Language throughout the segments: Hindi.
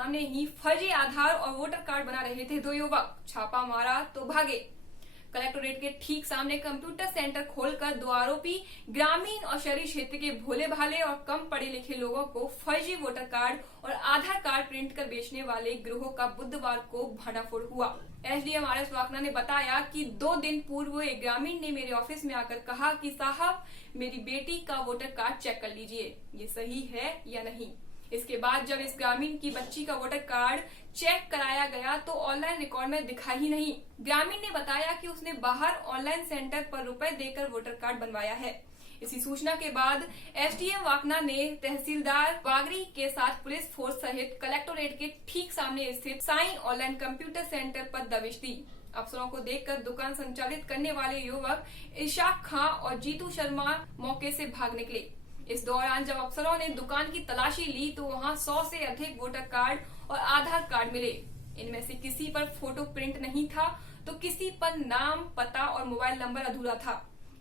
सामने ही फर्जी आधार और वोटर कार्ड बना रहे थे दो युवक। छापा मारा तो भागे। कलेक्टोरेट के ठीक सामने कंप्यूटर सेंटर खोलकर दो आरोपी ग्रामीण और शहरी क्षेत्र के भोले भाले और कम पढ़े लिखे लोगों को फर्जी वोटर कार्ड और आधार कार्ड प्रिंट कर बेचने वाले गिरोह का बुधवार को भंडाफोड़ हुआ। एसडीएम आरएस वाकना ने बताया कि 2 दिन पूर्व एक ग्रामीण ने मेरे ऑफिस में आकर कहा कि साहब मेरी बेटी का वोटर कार्ड चेक कर लीजिए, ये सही है या नहीं। इसके बाद जब इस ग्रामीण की बच्ची का वोटर कार्ड चेक कराया गया तो ऑनलाइन रिकॉर्ड में दिखा ही नहीं। ग्रामीण ने बताया कि उसने बाहर ऑनलाइन सेंटर पर रुपए देकर वोटर कार्ड बनवाया है। इसी सूचना के बाद एसडीएम वाकना ने तहसीलदार वागरी के साथ पुलिस फोर्स सहित कलेक्टोरेट के ठीक सामने स्थित साइन ऑनलाइन कंप्यूटर सेंटर पर दबिश दी। अफसरों को देखकर दुकान संचालित करने वाले युवक इशाक खां और जीतू शर्मा मौके से भाग निकले। इस दौरान जब अफसरों ने दुकान की तलाशी ली तो वहां 100 से अधिक वोटर कार्ड और आधार कार्ड मिले। इनमें से किसी पर फोटो प्रिंट नहीं था तो किसी पर नाम, पता और मोबाइल नंबर अधूरा था।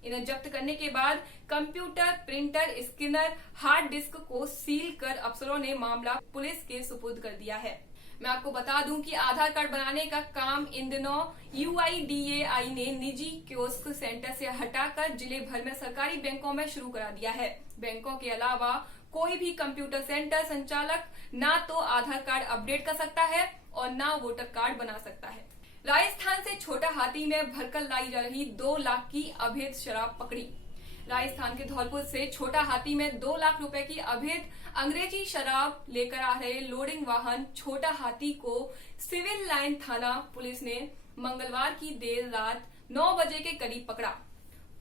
इन्हें जब्त करने के बाद computer, printer, scanner, hard disk को सील कर अफसरों ने मामला पुलिस के सुपुर्द कर दिया है। मैं आपको बता दूं कि आधार कार्ड बनाने का काम इन दिनों यूआईडीएआई ने निजी कियोस्क सेंटर से हटाकर जिले भर में सरकारी बैंकों में शुरू करा दिया है। बैंकों के अलावा कोई भी कंप्यूटर सेंटर संचालक ना तो आधार कार्ड अपडेट कर सकता है और ना वोटर कार्ड बना सकता है। राजस्थान से छोटा हाथी में भरकर लाई जा रही 2 लाख की अवैध शराब पकड़ी। राजस्थान के धौलपुर से छोटा हाथी में 2 लाख रुपए की अवैध अंग्रेजी शराब लेकर आ रहे लोडिंग वाहन छोटा हाथी को सिविल लाइन थाना पुलिस ने मंगलवार की देर रात 9 बजे के करीब पकड़ा।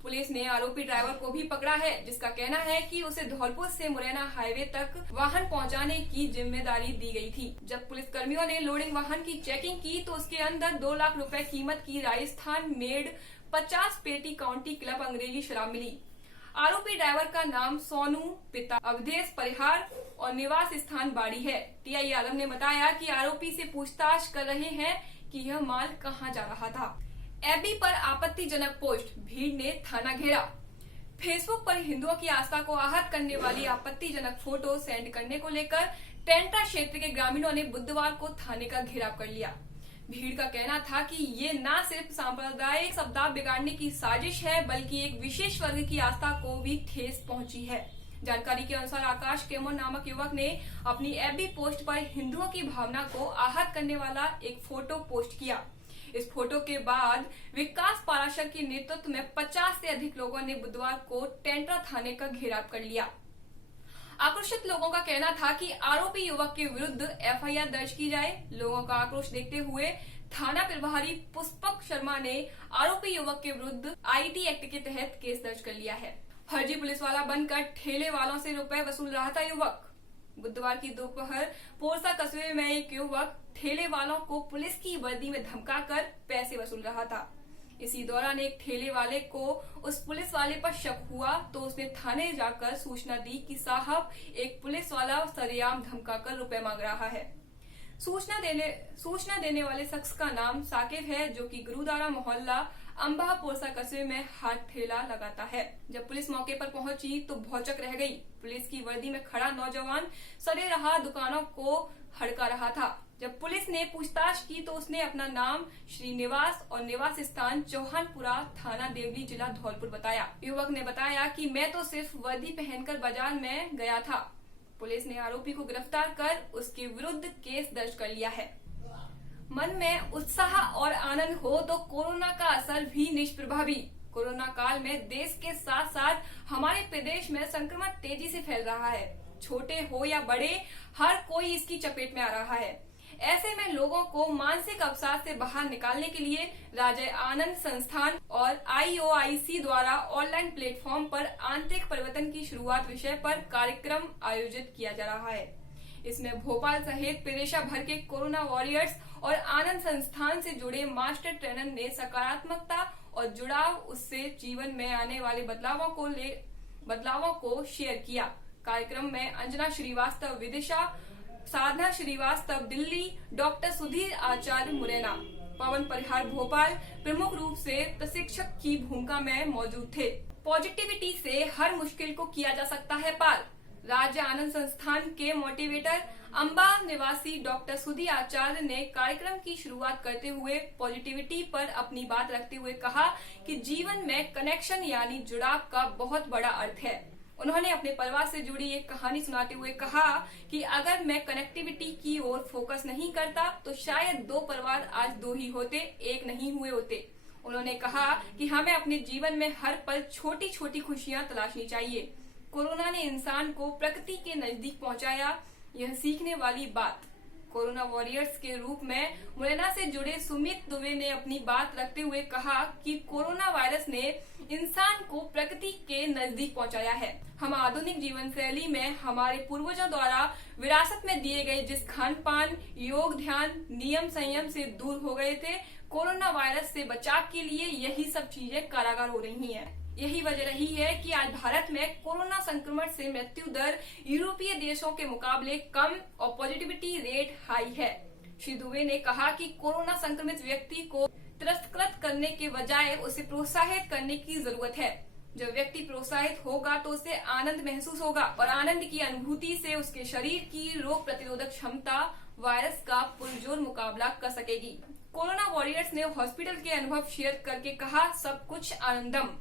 पुलिस ने आरोपी ड्राइवर को भी पकड़ा है, जिसका कहना है कि उसे धौलपुर से मुरैना हाईवे तक वाहन पहुंचाने की जिम्मेदारी दी गई थी। जब पुलिस कर्मियों ने लोडिंग वाहन की चेकिंग की तो उसके अंदर 2 लाख रुपए कीमत की राजस्थान मेड 50 पेटी काउंटी क्लब अंग्रेजी शराब मिली। आरोपी ड्राइवर का नाम सोनू, पिता अवधेश परिहार और निवास स्थान बाड़ी है। टीआई आलम ने बताया कि आरोपी से पूछताछ कर रहे हैं कि यह माल कहां जा रहा था। एबी पर आपत्तिजनक पोस्ट, भीड़ ने थाना घेरा। फेसबुक पर हिंदुओं की आस्था को आहत करने वाली आपत्तिजनक फोटो सेंड करने को लेकर टेंटा क्षेत्र के ग्रामीणों ने बुधवार को थाने का घेराव कर लिया। भीड़ का कहना था कि ये न सिर्फ सांप्रदायिक सद्भाव बिगाड़ने की साजिश है बल्कि एक विशेष वर्ग की आस्था को भी ठेस पहुंची है। जानकारी के अनुसार आकाश केमोन नामक युवक ने अपनी एफबी पोस्ट पर हिंदुओं की भावना को आहत करने वाला एक फोटो पोस्ट किया। इस फोटो के बाद विकास पाराशर के नेतृत्व में 50 से अधिक लोगों ने बुधवार को टेंटा थाने का घेराव कर लिया। आक्रोशित लोगों का कहना था कि आरोपी युवक के विरुद्ध एफआईआर दर्ज की जाए। लोगों का आक्रोश देखते हुए थाना प्रभारी पुष्पक शर्मा ने आरोपी युवक के विरुद्ध आईटी एक्ट के तहत केस दर्ज कर लिया है। फर्जी पुलिस वाला बनकर ठेले वालों से रुपए वसूल रहा था युवक। बुधवार की दोपहर पोरसा कस्बे में एक युवक ठेले वालों को पुलिस की वर्दी में धमकाकर पैसे वसूल रहा था। इसी दौरान एक ठेले वाले को उस पुलिस वाले पर शक हुआ तो उसने थाने जाकर सूचना दी कि साहब एक पुलिस वाला सरेआम धमकाकर रुपए मांग रहा है। सूचना देने वाले शख्स का नाम साकिब है, जो कि गुरुद्वारा मोहल्ला अंबा पोरसा कस्बे में हाथ ठेला लगाता है। जब पुलिस मौके पर पहुंची तो भौचक रह गई। पुलिस की वर्दी में खड़ा नौजवान सड़े रहा दुकानों को हड़का रहा था। जब पुलिस ने पूछताछ की तो उसने अपना नाम श्रीनिवास और निवास स्थान चौहानपुरा, थाना देवली, जिला धौलपुर बताया। युवक ने बताया कि मैं तो सिर्फ वर्दी पहनकर बाजार में गया था। पुलिस ने आरोपी को गिरफ्तार कर उसके विरुद्ध केस दर्ज कर लिया है। मन में उत्साह और आनंद हो तो कोरोना का असर भी निष्प्रभावी। कोरोना काल में देश के साथ साथ हमारे प्रदेश में संक्रमण तेजी से फैल रहा है। छोटे हो या बड़े, हर कोई इसकी चपेट में आ रहा है। ऐसे में लोगों को मानसिक अवसाद से बाहर निकालने के लिए राजा आनंद संस्थान और आईओआईसी द्वारा ऑनलाइन प्लेटफॉर्म पर आंतरिक परिवर्तन की शुरुआत विषय पर कार्यक्रम आयोजित किया जा रहा है। इसमें भोपाल सहित प्रदेश भर के कोरोना वॉरियर्स और आनंद संस्थान से जुड़े मास्टर ट्रेनर ने सकारात्मकता और जुड़ाव, उससे जीवन में आने वाले बदलावों को शेयर किया। कार्यक्रम में अंजना श्रीवास्तव विदिशा, साधना श्रीवास्तव दिल्ली, डॉक्टर सुधीर आचार्य मुरैना, पवन परिहार भोपाल प्रमुख रूप से प्रशिक्षक की भूमिका में मौजूद थे। पॉजिटिविटी से हर मुश्किल को किया जा सकता है पार। राज्य आनंद संस्थान के मोटिवेटर अंबा निवासी डॉक्टर सुधी आचार्य ने कार्यक्रम की शुरुआत करते हुए पॉजिटिविटी पर अपनी बात रखते हुए कहा कि जीवन में कनेक्शन यानी जुड़ाव का बहुत बड़ा अर्थ है। उन्होंने अपने परिवार से जुड़ी एक कहानी सुनाते हुए कहा कि अगर मैं कनेक्टिविटी की ओर फोकस नहीं करता तो शायद दो परिवार आज दो ही होते, एक नहीं हुए होते। उन्होंने कहा कि हमें अपने जीवन में हर पल छोटी छोटी खुशियां तलाशनी चाहिए। कोरोना ने इंसान को प्रकृति के नजदीक पहुंचाया, यह सीखने वाली बात। कोरोना वॉरियर्स के रूप में मुरैना से जुड़े सुमित दुबे ने अपनी बात रखते हुए कहा कि कोरोना वायरस ने इंसान को प्रकृति के नजदीक पहुंचाया है। हम आधुनिक जीवन शैली में हमारे पूर्वजों द्वारा विरासत में दिए गए जिस खान पान, योग, ध्यान, नियम, संयम से दूर हो गए थे, कोरोना वायरस से बचाव के लिए यही सब चीजें कारागार हो रही हैं। यही वजह रही है कि आज भारत में कोरोना संक्रमण से मृत्यु दर यूरोपीय देशों के मुकाबले कम और पॉजिटिविटी रेट हाई है। श्री दुबे ने कहा कि कोरोना संक्रमित व्यक्ति को तिरस्कृत करने के बजाय उसे प्रोत्साहित करने की जरूरत है। जब व्यक्ति प्रोत्साहित होगा तो उसे आनंद महसूस होगा और आनंद की अनुभूति से उसके शरीर की रोग प्रतिरोधक क्षमता वायरस का पुरजोर मुकाबला कर सकेगी। कोरोना वॉरियर्स ने हॉस्पिटल के अनुभव शेयर करके कहा, सब कुछ आनंदम।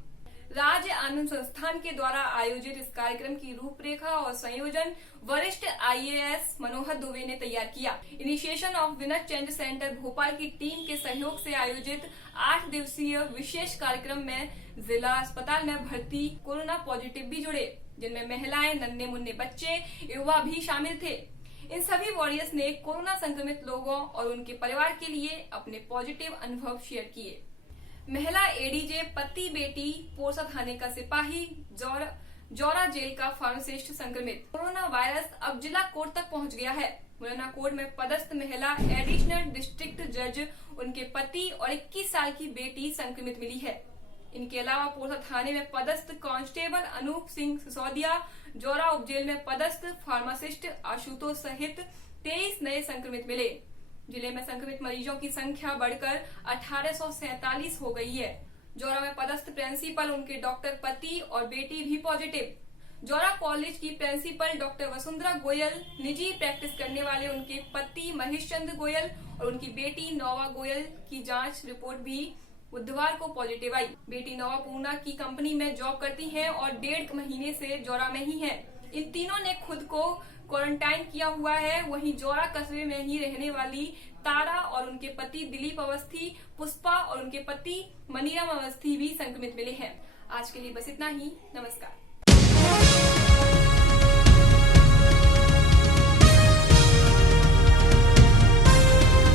राज्य आनंद संस्थान के द्वारा आयोजित इस कार्यक्रम की रूपरेखा और संयोजन वरिष्ठ IAS मनोहर दुबे ने तैयार किया। Initiation of winner change centre Bhopal की टीम के सहयोग से आयोजित 8 दिवसीय विशेष कार्यक्रम में जिला अस्पताल में भर्ती कोरोना पॉजिटिव भी जुड़े, जिनमें महिलाएं, नन्हे मुन्ने बच्चे, युवा भी शामिल थे। इन सभी वॉरियर्स ने कोरोना संक्रमित लोगों और उनके परिवार के लिए अपने पॉजिटिव अनुभव शेयर किए। महिला ADJ पति बेटी पोरसा थाने का सिपाही जौरा जेल का फार्मासिस्ट संक्रमित। कोरोना वायरस अब जिला कोर्ट तक पहुंच गया है। मुरैना कोर्ट में पदस्थ महिला एडिशनल डिस्ट्रिक्ट जज, उनके पति और 21 साल की बेटी संक्रमित मिली है। इनके अलावा पोरसा थाने में पदस्थ कांस्टेबल अनूप सिंह सिसोदिया, जौरा उपजेल में पदस्थ फार्मासिस्ट आशुतोष सहित 23 नए संक्रमित मिले। जिले में संक्रमित मरीजों की संख्या बढ़कर 1847 हो गई है। जौरा में पदस्थ प्रिंसिपल, उनके डॉक्टर पति और बेटी भी पॉजिटिव। जौरा कॉलेज की प्रिंसिपल डॉक्टर वसुंधरा गोयल, निजी प्रैक्टिस करने वाले उनके पति महेश चंद्र गोयल और उनकी बेटी नोवा गोयल की जांच रिपोर्ट भी बुधवार को पॉजिटिव आई। बेटी नोवा पूना की कंपनी में जॉब करती हैं और 1.5 महीने से जौरा में ही हैं। इन तीनों ने खुद को क्वारंटाइन किया हुआ है। वहीं जौरा कस्बे में ही रहने वाली तारा और उनके पति दिलीप अवस्थी, पुष्पा और उनके पति मनीराम अवस्थी भी संक्रमित मिले हैं। आज के लिए बस इतना ही। नमस्कार।